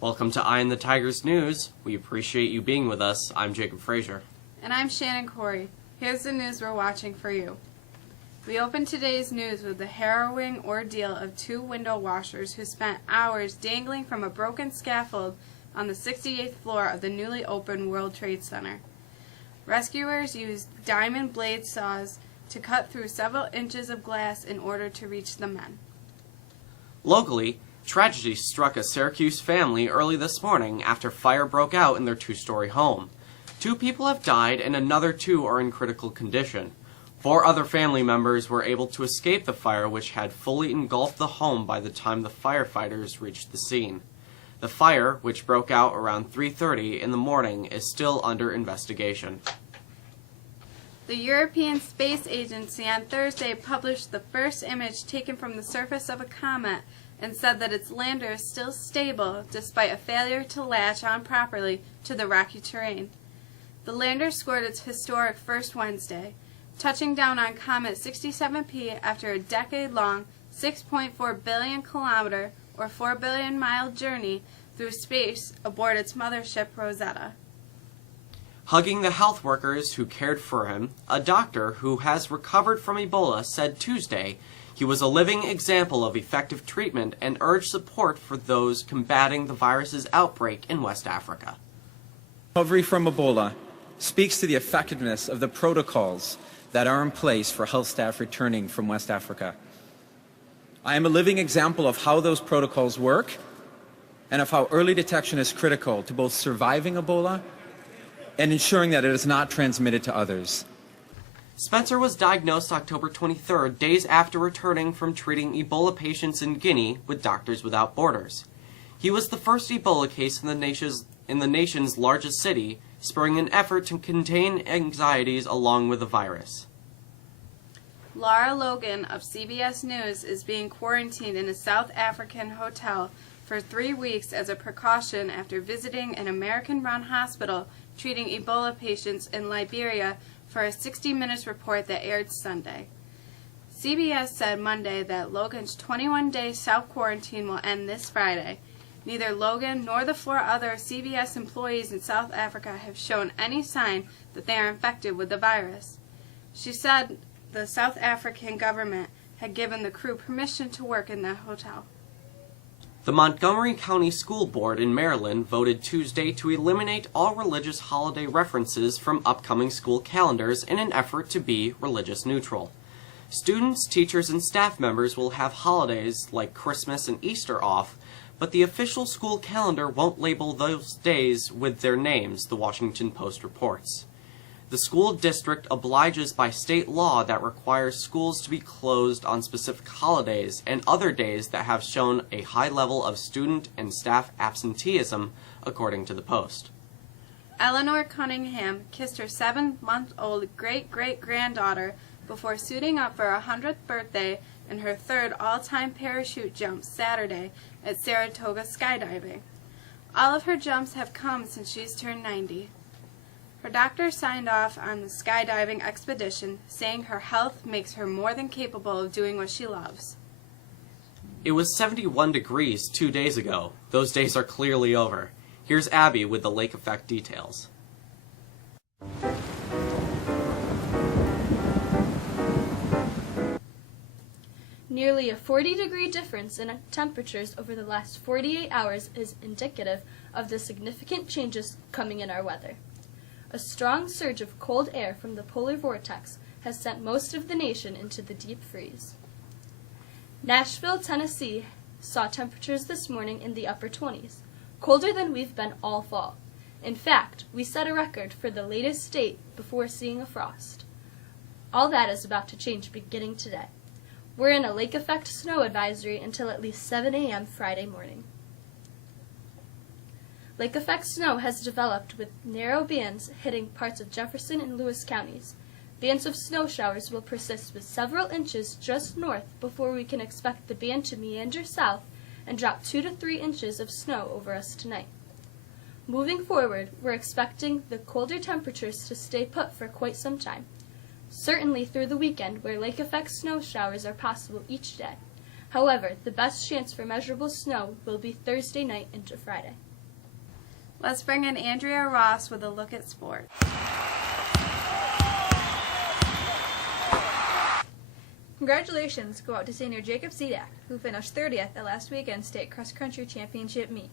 Welcome to Eye on the Tigers News. We appreciate you being with us. I'm Jacob Frazier. And I'm Shannon Corey. Here's the news we're watching for you. We opened today's news with the harrowing ordeal of two window washers who spent hours dangling from a broken scaffold on the 68th floor of the newly opened World Trade Center. Rescuers used diamond blade saws to cut through several inches of glass in order to reach the men. Locally, tragedy struck a Syracuse family early this morning after fire broke out in their two-story home. 2 people have died and another 2 are in critical condition. 4 other family members were able to escape the fire, which had fully engulfed the home by the time the firefighters reached the scene. The fire, which broke out around 3:30 in the morning, is still under investigation. The European Space Agency on Thursday published the first image taken from the surface of a comet and said that its lander is still stable despite a failure to latch on properly to the rocky terrain. The lander scored its historic first Wednesday, touching down on Comet 67P after a decade-long 6.4 billion kilometer or 4 billion mile journey through space aboard its mothership Rosetta. Hugging the health workers who cared for him, a doctor who has recovered from Ebola said Tuesday he was a living example of effective treatment and urged support for those combating the virus's outbreak in West Africa. Recovery from Ebola speaks to the effectiveness of the protocols that are in place for health staff returning from West Africa. I am a living example of how those protocols work and of how early detection is critical to both surviving Ebola and ensuring that it is not transmitted to others. Spencer was diagnosed October 23rd, days after returning from treating Ebola patients in Guinea with Doctors Without Borders. He was the first Ebola case in the nation's largest city, spurring an effort to contain anxieties along with the virus. Lara Logan of CBS News is being quarantined in a South African hotel for 3 weeks as a precaution after visiting an American-run hospital treating Ebola patients in Liberia for a 60 Minutes report that aired Sunday. CBS said Monday that Logan's 21-day self-quarantine will end this Friday. Neither Logan nor the 4 other CBS employees in South Africa have shown any sign that they are infected with the virus. She said the South African government had given the crew permission to work in the hotel. The Montgomery County School Board in Maryland voted Tuesday to eliminate all religious holiday references from upcoming school calendars in an effort to be religious neutral. Students, teachers, and staff members will have holidays like Christmas and Easter off, but the official school calendar won't label those days with their names, the Washington Post reports. The school district obliges by state law that requires schools to be closed on specific holidays and other days that have shown a high level of student and staff absenteeism, according to the Post. Eleanor Cunningham kissed her 7-month-old great-great-granddaughter before suiting up for her 100th birthday and her 3rd all-time parachute jump Saturday at Saratoga Skydiving. All of her jumps have come since she's turned 90. Her doctor signed off on the skydiving expedition, saying her health makes her more than capable of doing what she loves. It was 71 degrees 2 days ago. Those days are clearly over. Here's Abby with the lake effect details. Nearly a 40-degree difference in temperatures over the last 48 hours is indicative of the significant changes coming in our weather. A strong surge of cold air from the polar vortex has sent most of the nation into the deep freeze. Nashville, Tennessee saw temperatures this morning in the upper 20s, colder than we've been all fall. In fact, we set a record for the latest state before seeing a frost. All that is about to change beginning today. We're in a lake effect snow advisory until at least 7 a.m. Friday morning. Lake effect snow has developed with narrow bands hitting parts of Jefferson and Lewis counties. Bands of snow showers will persist with several inches just north before we can expect the band to meander south and drop 2 to 3 inches of snow over us tonight. Moving forward, we're expecting the colder temperatures to stay put for quite some time. certainly through the weekend where lake effect snow showers are possible each day. However, the best chance for measurable snow will be Thursday night into Friday. Let's bring in Andrea Ross with a look at sport. Congratulations go out to senior Jacob Zedak, who finished 30th at last weekend's state cross-country championship meet.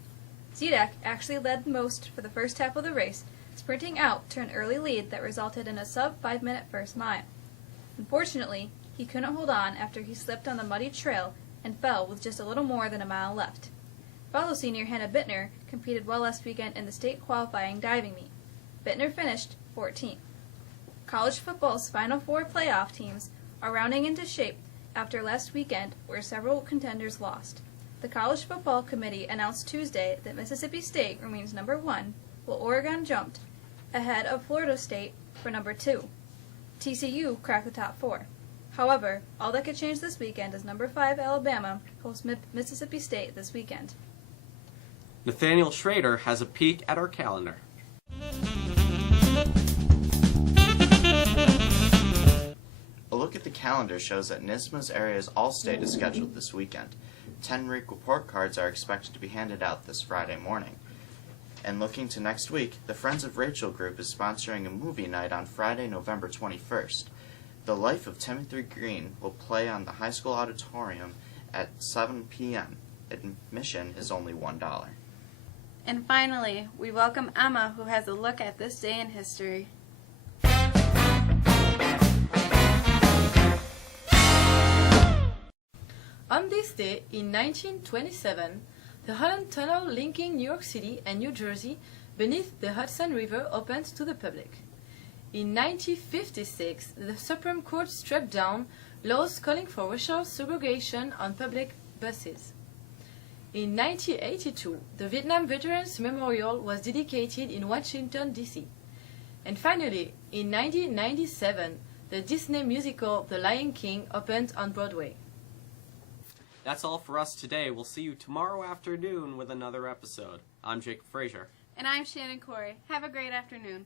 Zedak actually led the most for the first half of the race, sprinting out to an early lead that resulted in a sub-5-minute first mile. Unfortunately, he couldn't hold on after he slipped on the muddy trail and fell with just a little more than a mile left. Fellow senior Hannah Bittner competed well last weekend in the state qualifying diving meet. Bittner finished 14th. College football's Final Four playoff teams are rounding into shape after last weekend where several contenders lost. The College Football Committee announced Tuesday that Mississippi State remains number 1, while Oregon jumped ahead of Florida State for number 2. TCU cracked the top 4. However, all that could change this weekend as number 5 Alabama hosts Mississippi State this weekend. Nathaniel Schrader has a peek at our calendar. A look at the calendar shows that NYSSMA's Area's All-State is scheduled this weekend. 10 REAP report cards are expected to be handed out this Friday morning. And looking to next week, the Friends of Rachel group is sponsoring a movie night on Friday, November 21st. The Life of Timothy Green will play on the high school auditorium at 7 p.m. Admission is only $1. And finally, we welcome Emma, who has a look at this day in history. On this day, in 1927, the Holland Tunnel linking New York City and New Jersey beneath the Hudson River opened to the public. In 1956, the Supreme Court struck down laws calling for racial segregation on public buses. In 1982, the Vietnam Veterans Memorial was dedicated in Washington, D.C. And finally, in 1997, the Disney musical The Lion King opened on Broadway. That's all for us today. We'll see you tomorrow afternoon with another episode. I'm Jacob Frazier. And I'm Shannon Corey. Have a great afternoon.